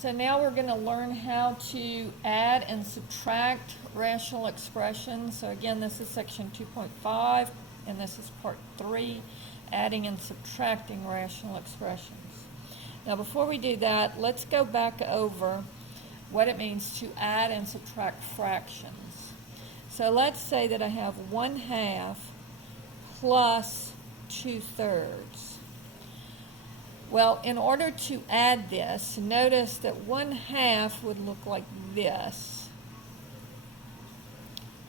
So now we're going to learn how to add and subtract rational expressions. So again, this is section 2.5, and this is part 3, adding and subtracting rational expressions. Now before we do that, let's go back over what it means to add and subtract fractions. So let's say that I have 1/2 plus 2/3. Well, in order to add this, notice that 1/2 would look like this,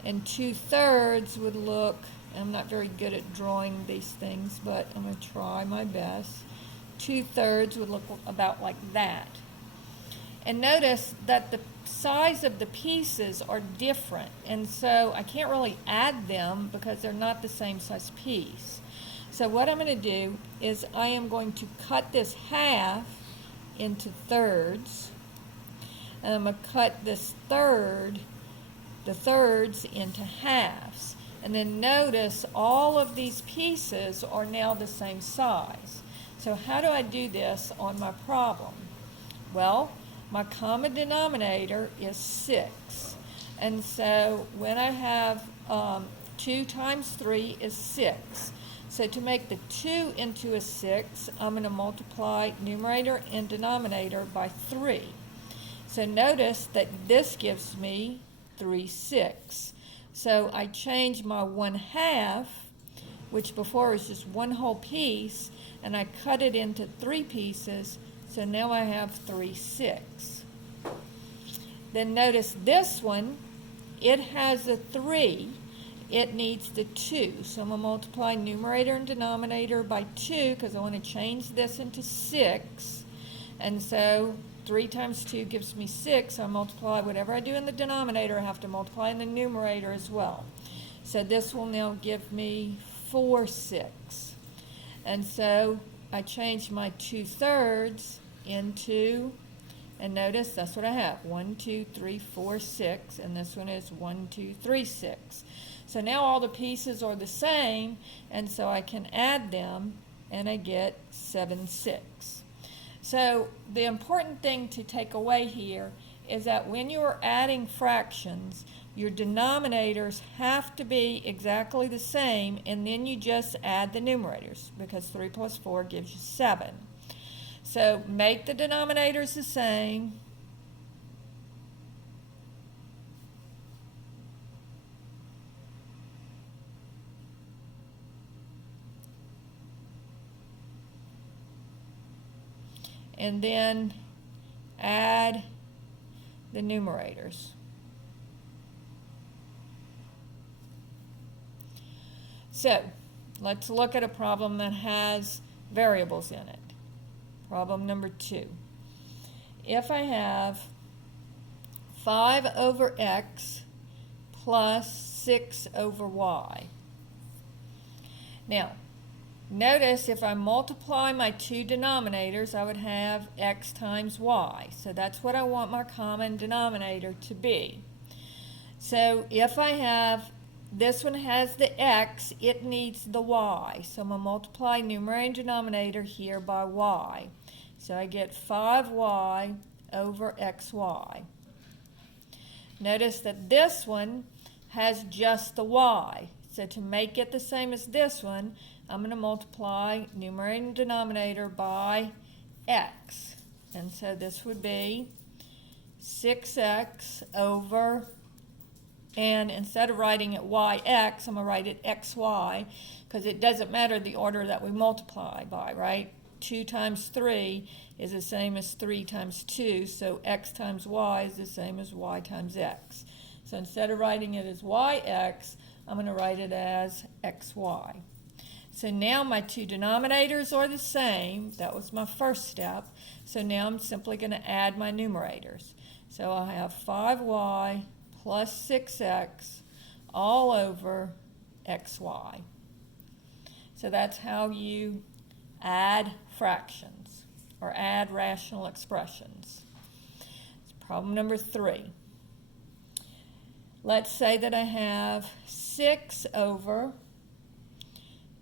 and 2/3 would look, I'm not very good at drawing these things, but I'm going to try my best. 2/3 would look about like that. And notice that the size of the pieces are different, and so I can't really add them because they're not the same size piece. So what I'm going to do is I am going to cut this half into thirds, and I'm going to cut this the thirds into halves. And then notice all of these pieces are now the same size. So how do I do this on my problem? Well, my common denominator is 6. And so when I have 2 times 3 is 6. So to make the 2 into a 6, I'm going to multiply numerator and denominator by 3. So notice that this gives me 3/6. So I change my 1/2, which before was just one whole piece, and I cut it into 3 pieces, so now I have 3/6. Then notice this one, it has a 3. It needs the 2. So I'm going to multiply numerator and denominator by 2 because I want to change this into 6. And so 3 times 2 gives me 6. So I multiply whatever I do in the denominator, I have to multiply in the numerator as well. So this will now give me 4/6. And so I change my 2/3 into, and notice that's what I have, 1, 2, 3, 4, 6, and this one is 1, 2, 3, 6. So now all the pieces are the same, and so I can add them, and I get 7/6. So the important thing to take away here is that when you are adding fractions, your denominators have to be exactly the same, and then you just add the numerators, because 3 plus 4 gives you 7. So make the denominators the same. And then add the numerators. So let's look at a problem that has variables in it. Problem number 2. If I have 5 over x plus 6 over y. Now, notice if I multiply my 2 denominators, I would have x times y. So that's what I want my common denominator to be. So if I have, this one has the x, it needs the y. So I'm going to multiply numerator and denominator here by y. So I get 5y over xy. Notice that this one has just the y. So to make it the same as this one, I'm going to multiply numerator and denominator by x. And so this would be 6x over, and instead of writing it yx, I'm going to write it xy, because it doesn't matter the order that we multiply by, right? 2 times 3 is the same as 3 times 2, so x times y is the same as y times x. So instead of writing it as yx, I'm going to write it as xy. So now my 2 denominators are the same. That was my first step. So now I'm simply going to add my numerators. So I have 5y plus 6x all over xy. So that's how you add fractions or add rational expressions. Problem number 3. Let's say that I have 6 over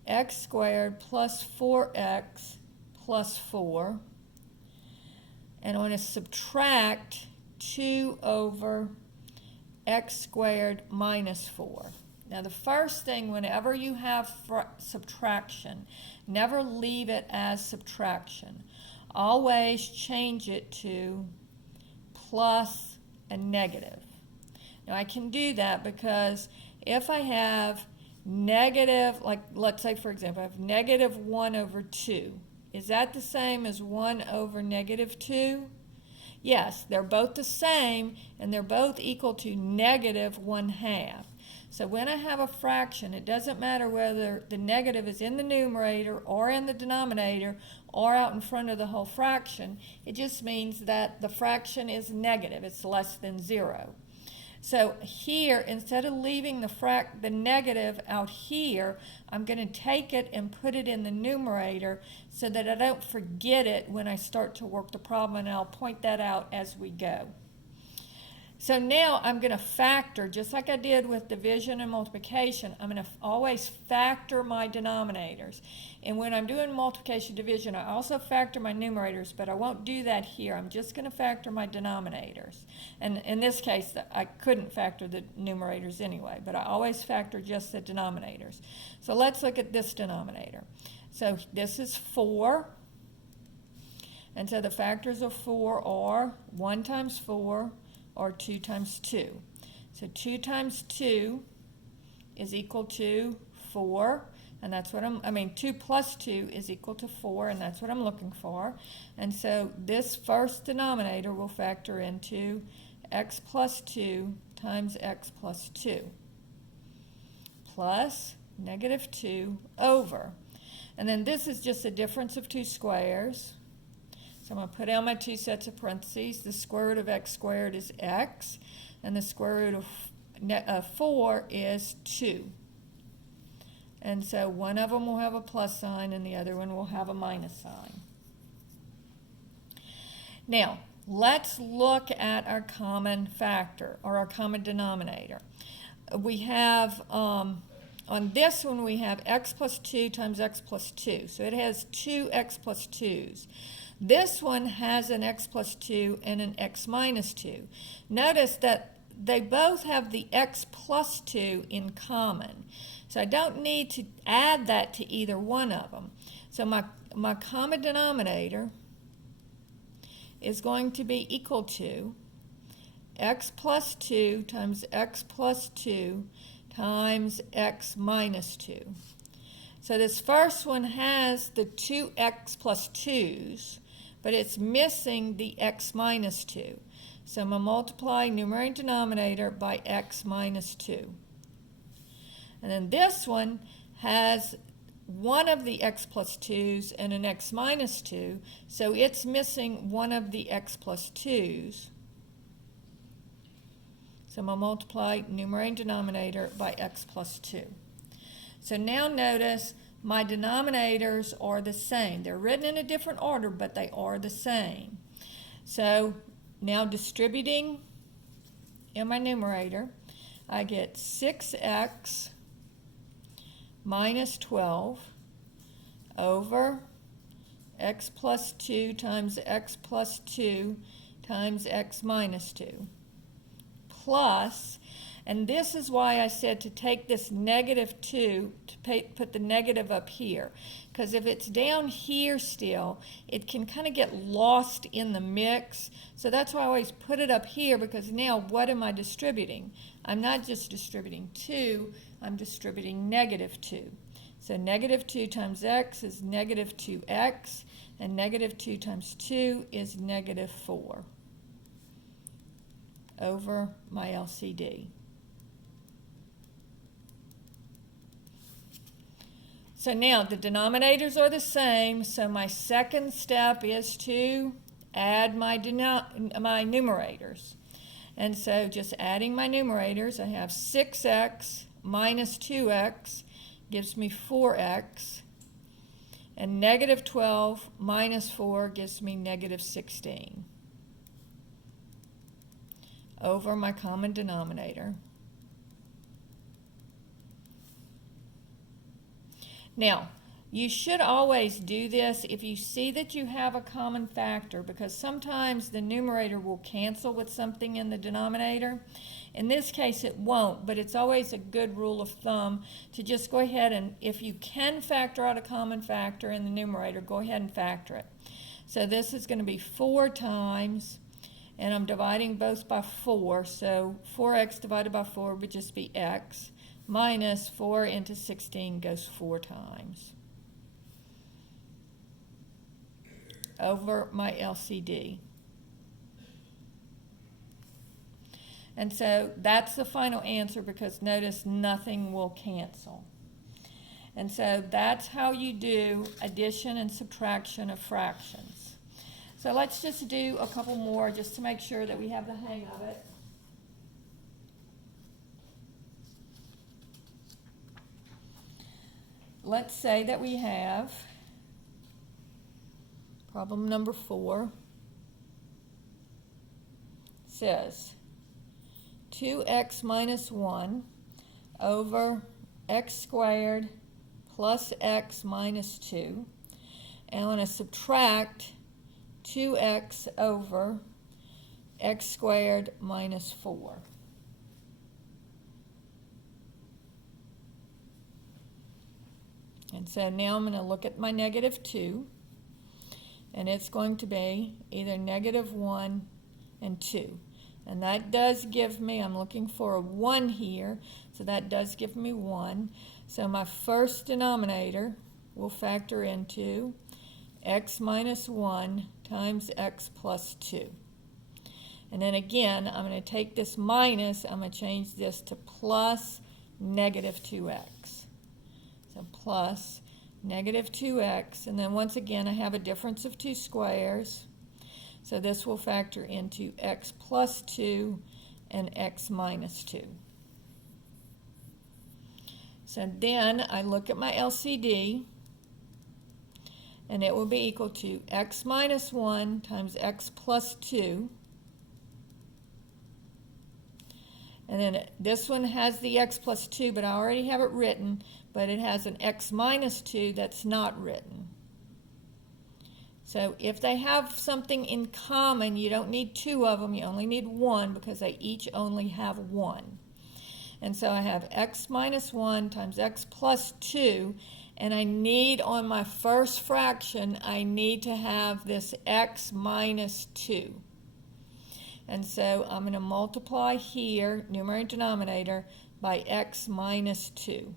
x squared plus 4x plus 4 and I'm going to subtract 2 over x squared minus 4. Now the first thing, whenever you have subtraction, never leave it as subtraction. Always change it to plus a negative. Now I can do that because if I have negative, like let's say for example, I have negative 1 over 2. Is that the same as 1 over negative 2? Yes, they're both the same, and they're both equal to negative 1/2. So when I have a fraction, it doesn't matter whether the negative is in the numerator or in the denominator or out in front of the whole fraction. It just means that the fraction is negative. It's less than 0. So here, instead of leaving the negative out here, I'm going to take it and put it in the numerator so that I don't forget it when I start to work the problem, and I'll point that out as we go. So now I'm going to factor, just like I did with division and multiplication. I'm going to always factor my denominators. And when I'm doing multiplication division, I also factor my numerators, but I won't do that here. I'm just going to factor my denominators. And in this case, I couldn't factor the numerators anyway, but I always factor just the denominators. So let's look at this denominator. So this is 4. And so the factors of 4 are 1 times 4, or 2 times 2. So 2 times 2 is equal to 4, and that's what 2 plus 2 is equal to 4, and that's what I'm looking for. And so this first denominator will factor into x plus 2 times x plus 2, plus negative 2 over. And then this is just a difference of 2 squares. So I'm going to put down my 2 sets of parentheses. The square root of x squared is x, and the square root of 4 is 2. And so one of them will have a plus sign, and the other one will have a minus sign. Now, let's look at our common factor, or our common denominator. We have, on this one, we have x plus 2 times x plus 2. So it has 2 x plus 2's. This one has an x plus 2 and an x minus 2. Notice that they both have the x plus 2 in common. So I don't need to add that to either one of them. So my common denominator is going to be equal to x plus 2 times x plus 2 times x minus 2. So this first one has the 2x plus 2's, but it's missing the x minus 2. So I'm going to multiply numerator and denominator by x minus 2. And then this one has one of the x plus 2's and an x minus 2, so it's missing one of the x plus 2's. So I'm going to multiply numerator and denominator by x plus 2. So now notice my denominators are the same. They're written in a different order, but they are the same. So now distributing in my numerator, I get 6x minus 12 over x plus 2 times x plus 2 times x minus 2 plus, and this is why I said to take this negative 2 to put the negative up here, because if it's down here still, it can kind of get lost in the mix. So that's why I always put it up here, because now what am I distributing? I'm not just distributing 2, I'm distributing negative 2. So negative 2 times x is negative 2x, and negative 2 times 2 is negative 4 over my LCD. So now the denominators are the same, so my second step is to add my numerators. And so just adding my numerators, I have 6x minus 2x gives me 4x, and negative 12 minus 4 gives me negative 16 over my common denominator. Now, You should always do this if you see that you have a common factor, because sometimes the numerator will cancel with something in the denominator. In this case it won't, but it's always a good rule of thumb to just go ahead and, if you can factor out a common factor in the numerator, go ahead and factor it. So this is going to be 4 times, and I'm dividing both by 4, so 4x divided by 4 would just be x, minus 4 into 16 goes 4 times, over my LCD. And so that's the final answer, because notice nothing will cancel. And so that's how you do addition and subtraction of fractions. So let's just do a couple more just to make sure that we have the hang of it. Let's say that we have problem number 4. Says 2x minus 1 over x squared plus x minus 2. And I'm going to subtract 2x over x squared minus 4. And so now I'm going to look at my negative 2. And it's going to be either negative 1 and 2. And that does give me, I'm looking for a 1 here, so that does give me 1. So my first denominator will factor into x minus 1 times x plus 2. And then again, I'm going to take this minus, I'm going to change this to plus negative 2x. So plus negative 2x, and then once again I have a difference of 2 squares. So this will factor into x plus 2 and x minus 2. So then I look at my LCD, and it will be equal to x minus 1 times x plus 2. And then this one has the x plus 2, but I already have it written, but it has an x minus 2 that's not written. So if they have something in common, you don't need 2 of them, you only need 1, because they each only have 1. And so I have x minus 1 times x plus 2, and I need, on my first fraction, I need to have this x minus 2. And so I'm going to multiply here, numerator and denominator, by x minus 2.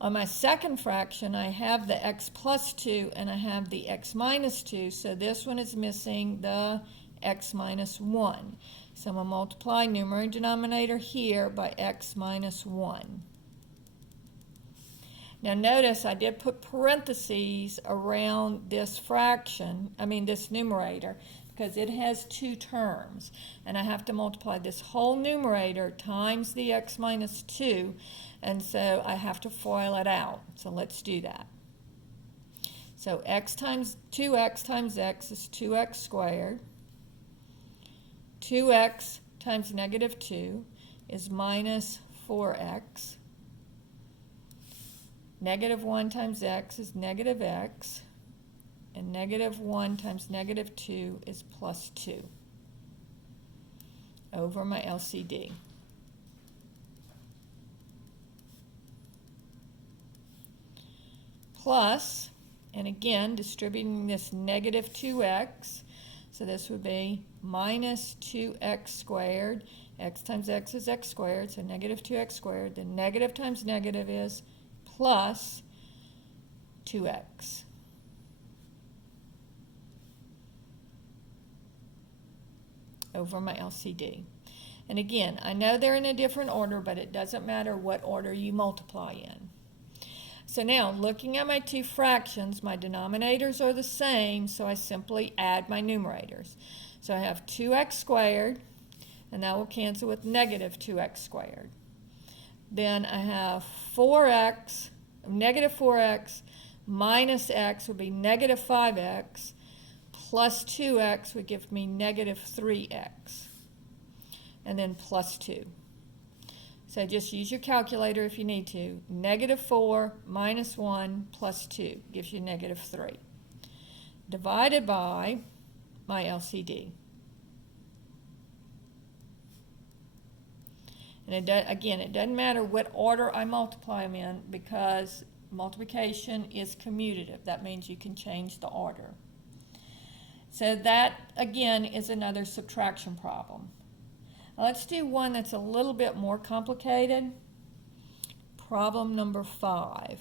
On my second fraction, I have the x plus 2 and I have the x minus 2, so this one is missing the x minus 1. So I'm going to multiply numerator and denominator here by x minus 1. Now notice I did put parentheses around this fraction, this numerator, because it has 2 terms, and I have to multiply this whole numerator times the x minus 2, and so I have to FOIL it out. So let's do that. So x times 2x times x is 2x squared. 2x times negative 2 is minus 4x. Negative 1 times x is negative x. And negative 1 times negative 2 is plus 2 over my LCD. Plus, and again, distributing this negative 2x, so this would be minus 2x squared. X times x is x squared, so negative 2x squared. Then negative times negative is plus 2x. Over my LCD. And again, I know they're in a different order, but it doesn't matter what order you multiply in. So now, looking at my 2 fractions, my denominators are the same, so I simply add my numerators. So I have 2x squared, and that will cancel with negative 2x squared. Then I have 4x, negative 4x, minus x would be negative 5x, plus 2x would give me negative 3x, and then plus 2. So just use your calculator if you need to. -4 minus 1 plus 2 gives you -3. Divided by my LCD. And again, it doesn't matter what order I multiply them in because multiplication is commutative. That means you can change the order. So that, again, is another subtraction problem. Now let's do one that's a little bit more complicated. Problem number 5.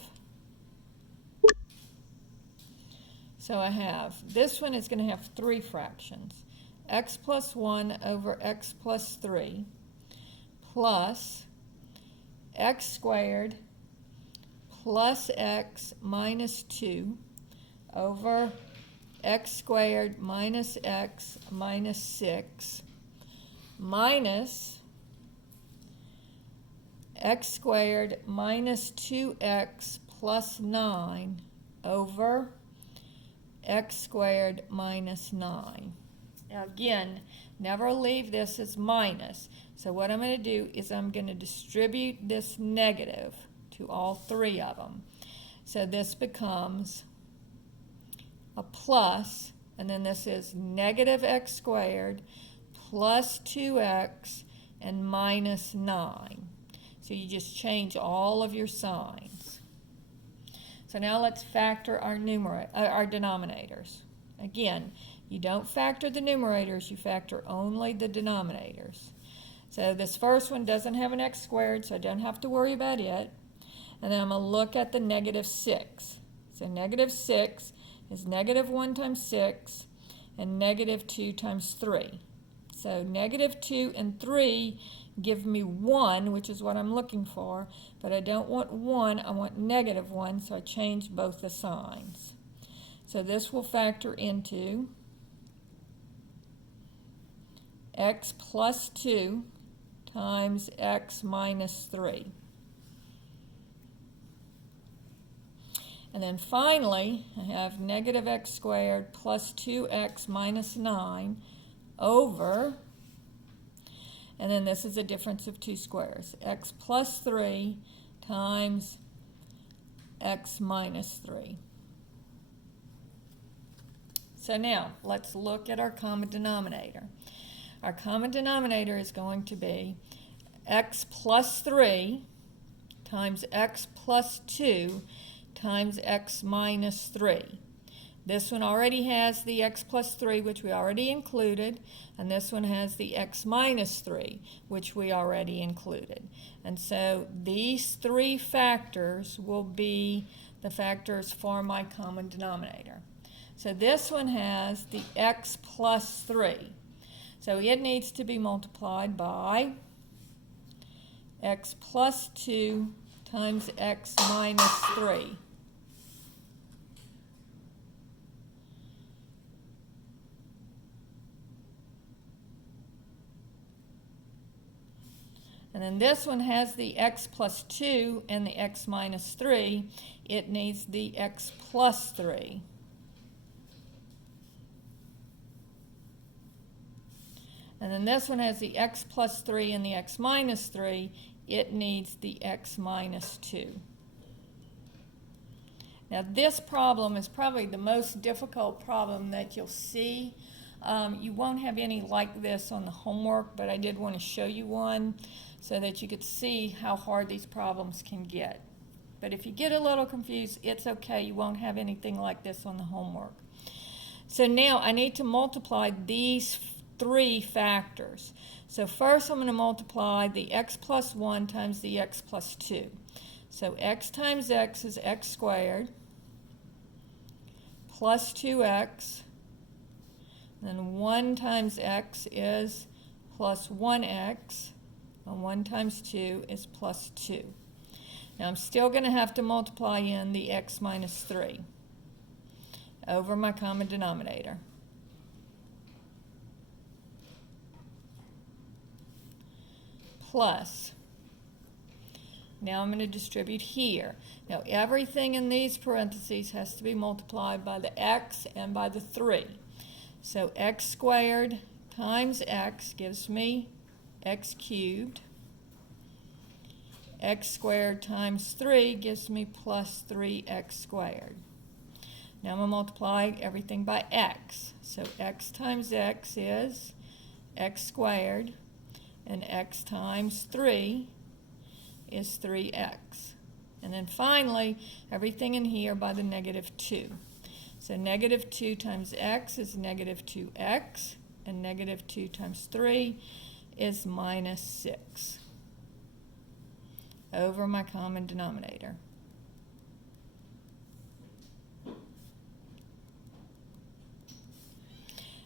So I have, this one is going to have 3 fractions. X plus 1 over x plus 3 plus x squared plus x minus 2 over x squared minus x minus 6 minus x squared minus 2x plus 9 over x squared minus 9. Now again, never leave this as minus. So what I'm going to do is I'm going to distribute this negative to all 3 of them. So this becomes a plus, and then this is negative x squared plus 2x and minus 9. So you just change all of your signs. So now let's factor our denominators. Again, you don't factor the numerators, you factor only the denominators. So this first one doesn't have an x squared, so I don't have to worry about it. And then I'm going to look at the -6. So -6 is -1 times 6 and -2 times 3. So -2 and 3 give me 1, which is what I'm looking for, but I don't want 1, I want -1, so I change both the signs. So this will factor into x plus 2 times x minus 3. And then finally, I have negative x squared plus 2x minus 9 over, and then this is a difference of 2 squares, x plus 3 times x minus 3. So now, let's look at our common denominator. Our common denominator is going to be x plus 3 times x plus 2 times x minus 3. This one already has the x plus 3, which we already included, and this one has the x minus 3, which we already included. And so these 3 factors will be the factors for my common denominator. So this one has the x plus 3. So it needs to be multiplied by x plus 2 times x minus 3. And then this one has the x plus 2 and the x minus 3. It needs the x plus 3. And then this one has the x plus 3 and the x minus 3. It needs the x minus 2. Now this problem is probably the most difficult problem that you'll see. You won't have any like this on the homework, but I did want to show you one so that you could see how hard these problems can get. But if you get a little confused, it's okay. You won't have anything like this on the homework. So now I need to multiply these 3 factors. So first I'm going to multiply the x plus 1 times the x plus 2. So x times x is x squared plus 2x. Then 1 times x is plus 1x. And 1 times 2 is plus 2. Now I'm still going to have to multiply in the x minus 3 over my common denominator. Plus, now I'm going to distribute here. Now everything in these parentheses has to be multiplied by the x and by the 3. So x squared times x gives me x cubed x squared times 3 gives me plus 3x squared. Now I'm going to multiply everything by x. So x times x is x squared, and x times 3 is 3x. And then finally, everything in here by the negative 2. So negative 2 times x is negative 2x, and negative 2 times 3 is minus 6 over my common denominator.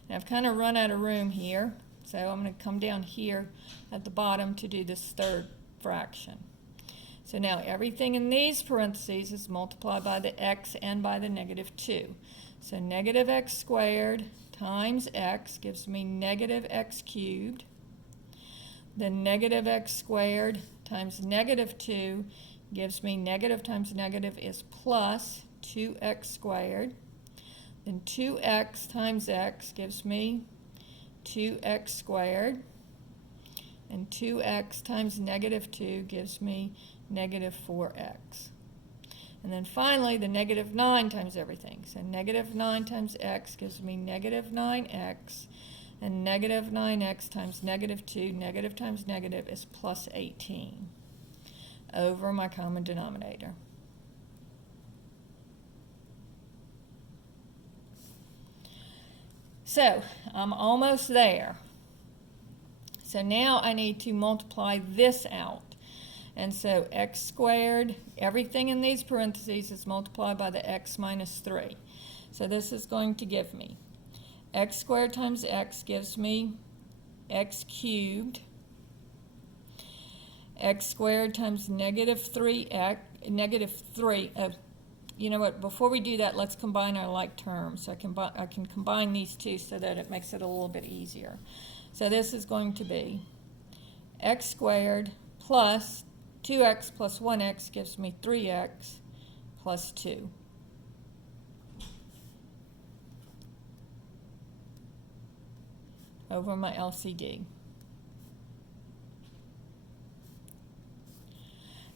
Now I've kind of run out of room here, so I'm going to come down here at the bottom to do this third fraction. So now everything in these parentheses is multiplied by the x and by the negative 2. So negative x squared times x gives me negative x cubed. Then negative x squared times negative 2 gives me negative times negative is plus 2x squared. Then 2x times x gives me 2x squared. And 2x times negative 2 gives me negative 4x. And then finally, the negative 9 times everything. So negative 9 times x gives me negative 9x. And negative 9x times negative 2, negative times negative is plus 18 over my common denominator. So I'm almost there. So now I need to multiply this out. And so x squared, everything in these parentheses is multiplied by the x minus 3. So this is going to give me x squared times x gives me x cubed. X squared times negative 3x, negative 3. You know what, before we do that, let's combine our like terms. So I can combine these two so that it makes it a little bit easier. So this is going to be x squared plus 2x plus 1x gives me 3x plus 2. Over my LCD.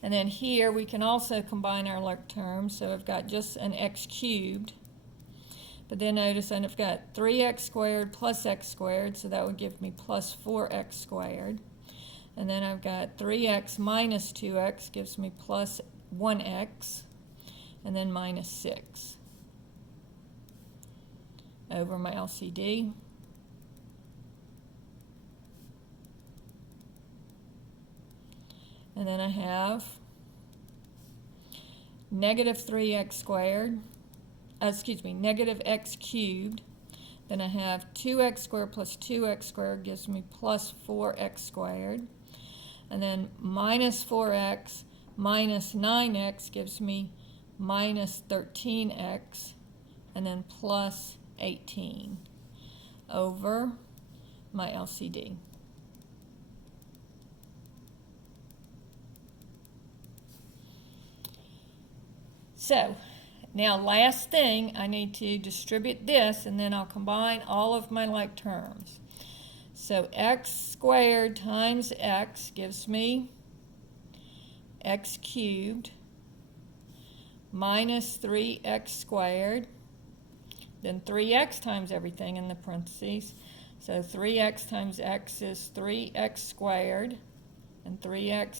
And then here we can also combine our like terms. So I've got just an x cubed. But then notice I've got 3x squared plus x squared, so that would give me plus 4x squared. And then I've got 3x minus 2x gives me plus 1x, and then minus 6 over my LCD. And then I have negative 3x squared, negative x cubed. Then I have 2x squared plus 2x squared gives me plus 4x squared. And then minus 4x minus 9x gives me minus 13x. And then plus 18 over my LCD. So now last thing, I need to distribute this, and then I'll combine all of my like terms. So x squared times x gives me x cubed minus 3x squared, then 3x times everything in the parentheses. So 3x times x is 3x squared, and 3x